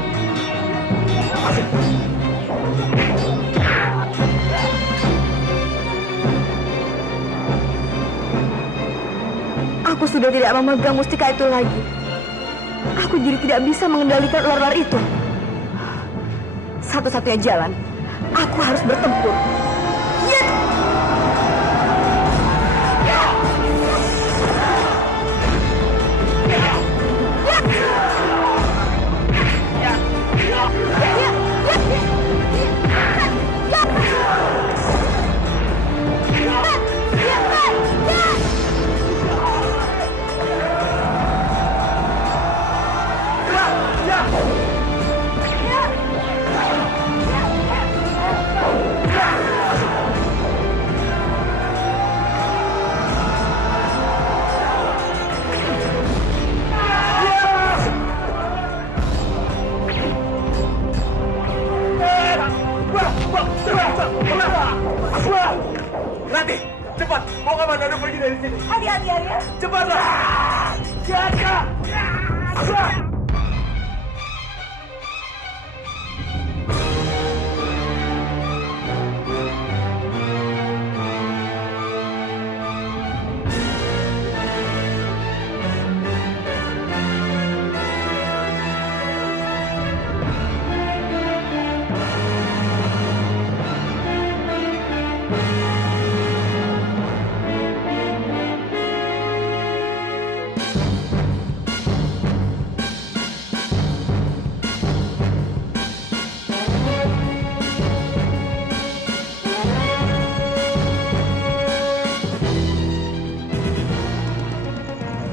Aku sudah tidak memegang mustika itu lagi. Aku jadi tidak bisa mengendalikan ular-ular itu. Satu-satunya jalan, aku harus bertempur. Ranti, cepat! Mau kemana? Anda pergi dari sini. Hati-hati ya. Cepatlah! Jaga!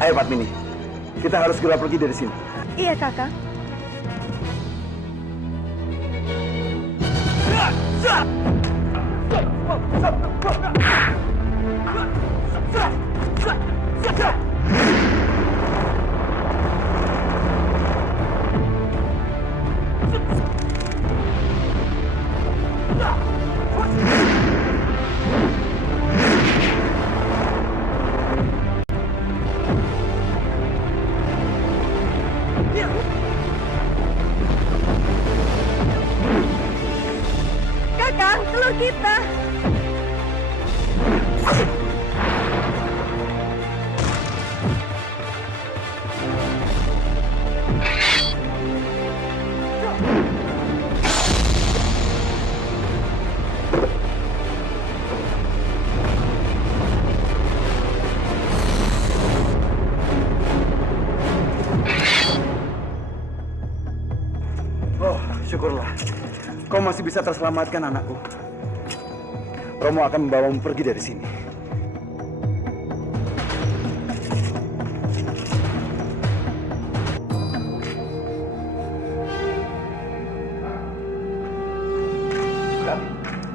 Ayo Padmini, kita harus segera pergi dari sini. Iya kakak. Kakak, telur kita. Oh, syukurlah. Kau masih bisa terselamatkan, anakku. Romo akan membawamu pergi dari sini.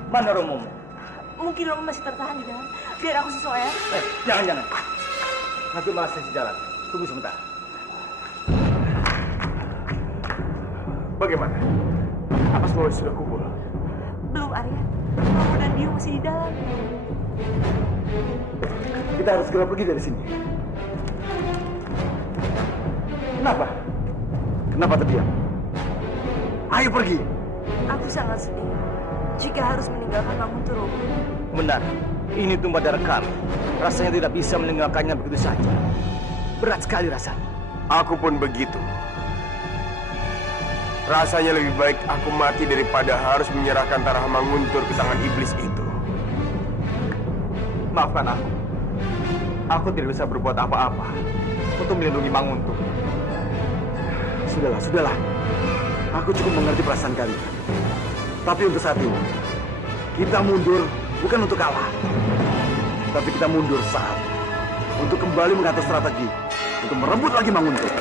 Mana Romomu? Mungkin Romo masih tertahan di dalam. Biar aku susul ya. Jangan. Nanti malah saya jalan. Tunggu sebentar. Bagaimana? Apa semuanya sudah kumpul? Belum, Arya. Romo dan Dio masih di dalam. Kita harus segera pergi dari sini. Kenapa? Kenapa terdiam? Ayo pergi. Aku sangat sedih jika harus meninggalkan Manguntur, Romo. Benar, ini tumbal darah kami. Rasanya tidak bisa meninggalkannya begitu saja. Berat sekali rasanya. Aku pun begitu. Rasanya lebih baik aku mati daripada harus menyerahkan Tarah Manguntur ke tangan iblis itu. Maafkan aku. Aku tidak bisa berbuat apa-apa untuk melindungi Manguntur. Sudahlah. Aku cukup mengerti perasaan kalian. Tapi untuk saat ini, kita mundur bukan untuk kalah. Tapi kita mundur saat untuk kembali mengatur strategi untuk merebut lagi Manguntur.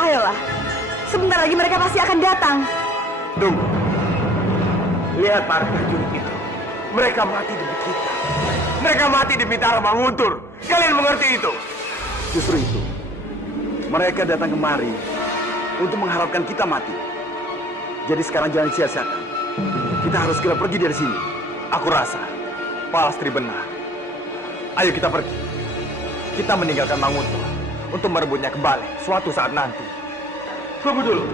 Ayolah, sebentar lagi mereka pasti akan datang. Tunggu. Lihat para prajurit itu. Mereka mati demi kita. Mereka mati demi Tarah Manguntur. Kalian mengerti itu? Justru itu. Mereka datang kemari untuk mengharapkan kita mati. Jadi sekarang jangan sia-siakan. Kita harus segera pergi dari sini. Aku rasa Palastri benar. Ayo kita pergi. Kita meninggalkan Manguntur untuk merebutnya kembali suatu saat nanti. Tunggu dulu.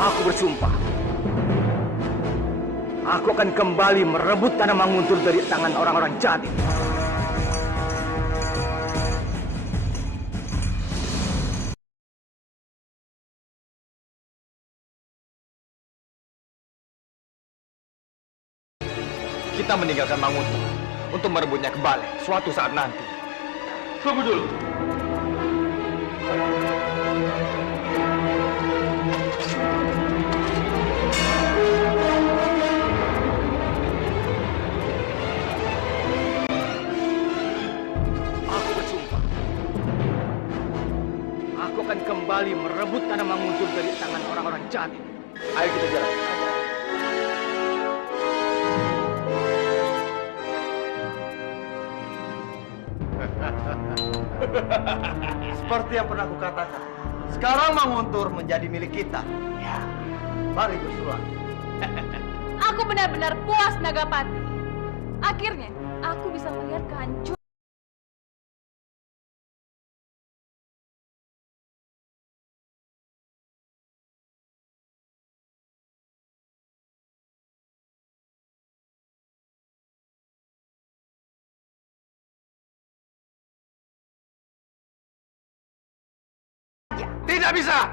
Aku bersumpah. Aku akan kembali merebut tanah Manguntur dari tangan orang-orang jahat itu. Kita meninggalkan Manguntur untuk merebutnya kembali suatu saat nanti. Tunggu dulu. Aku bersumpah. Aku akan kembali merebut tanah Manguntur dari tangan orang-orang jahat itu. Ayo kita jalan. Seperti yang pernah kukatakan, sekarang Manguntur menjadi milik kita. Ya, mari bersuara. Aku benar-benar puas, Nagapati. Akhirnya, aku bisa melihat kehancuran. Tidak bisa!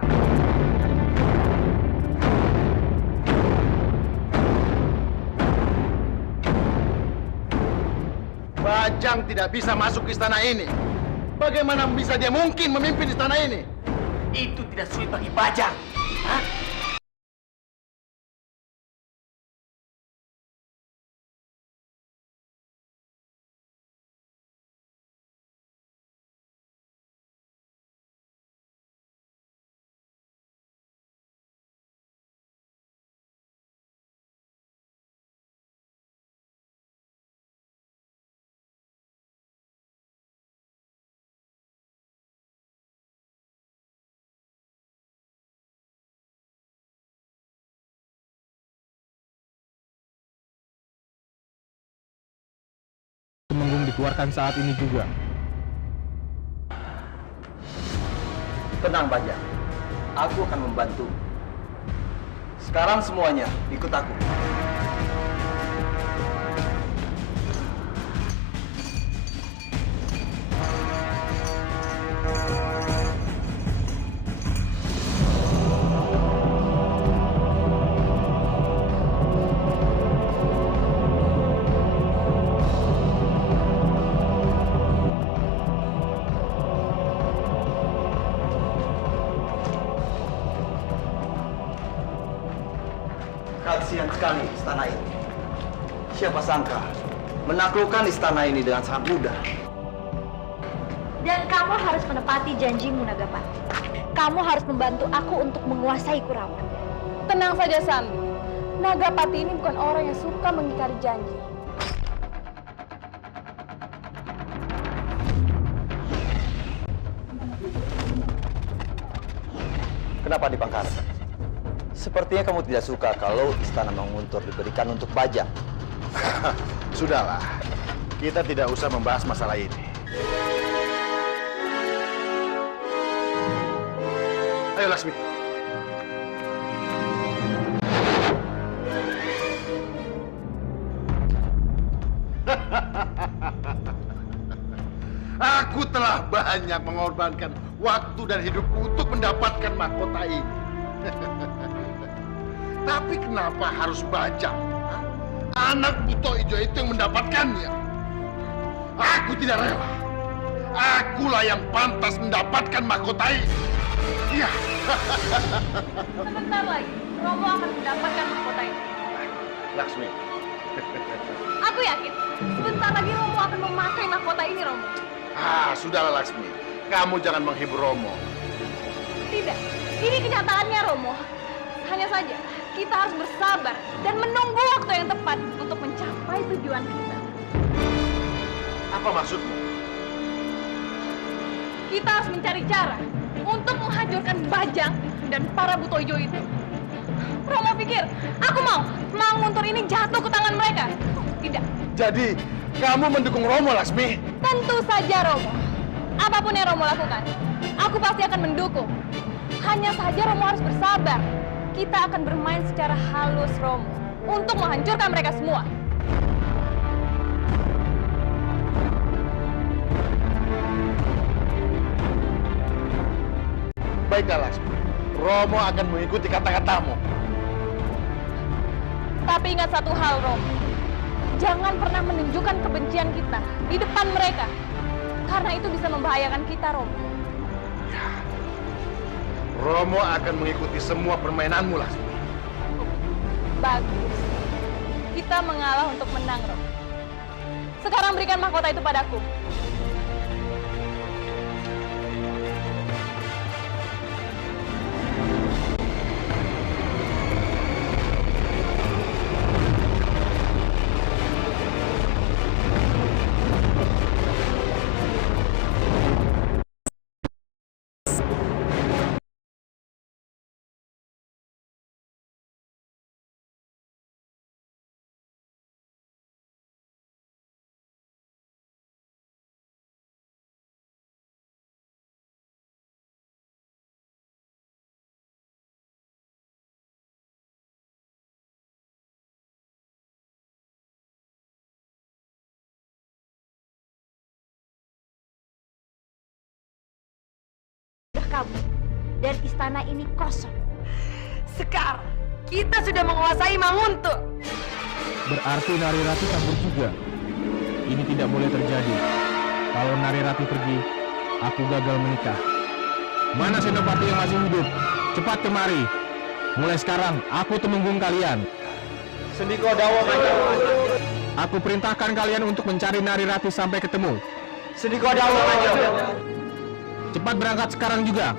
Bajang tidak bisa masuk ke istana ini. Bagaimana bisa dia mungkin memimpin istana ini? Itu tidak sulit bagi Bajang. Hah? Temenggung dikeluarkan saat ini juga. Tenang, Bajang. Aku akan membantu. Sekarang semuanya ikut aku. Kasihan sekali istana ini. Siapa sangka menaklukkan istana ini dengan sangat mudah. Dan kamu harus menepati janjimu, Nagapati. Kamu harus membantu aku untuk menguasai Kurawan. Tenang saja, Sambi. Nagapati ini bukan orang yang suka mengingkari janji. Kenapa dipangkas? Sepertinya kamu tidak suka kalau istana Manguntur diberikan untuk Bajang. Sudahlah, kita tidak usah membahas masalah ini. Ayo, Laksmi. telah banyak mengorbankan waktu dan hidupku untuk mendapatkan mahkota ini. Tapi kenapa harus Bajang? Anak buto hijau itu yang mendapatkannya. Aku tidak rela. Akulah yang pantas mendapatkan mahkota ini. Iya. Sebentar lagi, Romo akan mendapatkan mahkota ini. Laksmi. Aku yakin, sebentar lagi Romo akan memakai mahkota ini, Romo. Sudahlah Laksmi. Kamu jangan menghibur Romo. Tidak, ini kenyataannya, Romo. Hanya saja, kita harus bersabar dan menunggu waktu yang tepat untuk mencapai tujuan kita. Apa maksudmu? Kita harus mencari cara untuk menghancurkan Bajang dan para buto hijau itu. Romo pikir, aku mau Manguntur ini jatuh ke tangan mereka? Tidak. Jadi, kamu mendukung Romo, Laksmi? Tentu saja, Romo. Apapun yang Romo lakukan, aku pasti akan mendukung. Hanya saja Romo harus bersabar. Kita akan bermain secara halus, Romo, untuk menghancurkan mereka semua. Baiklah, Laksmi. Romo akan mengikuti kata-katamu. Tapi ingat satu hal, Romo. Jangan pernah menunjukkan kebencian kita di depan mereka. Karena itu bisa membahayakan kita, Romo. Romo akan mengikuti semua permainanmu, Laksmi. Bagus. Kita mengalah untuk menang, Romo. Sekarang berikan mahkota itu padaku. Kabur dan istana ini kosong. Sekarang kita sudah menguasai Manguntur. Berarti Narirati kabur juga. Ini tidak boleh terjadi. Kalau Narirati pergi, aku gagal menikah. Mana Senopati yang masih hidup? Cepat kemari. Mulai sekarang aku temenggung kalian. Sendiko Dawa Kanjeng. Aku perintahkan kalian untuk mencari Narirati sampai ketemu. Sendiko Dawa Kanjeng. Cepat berangkat sekarang juga.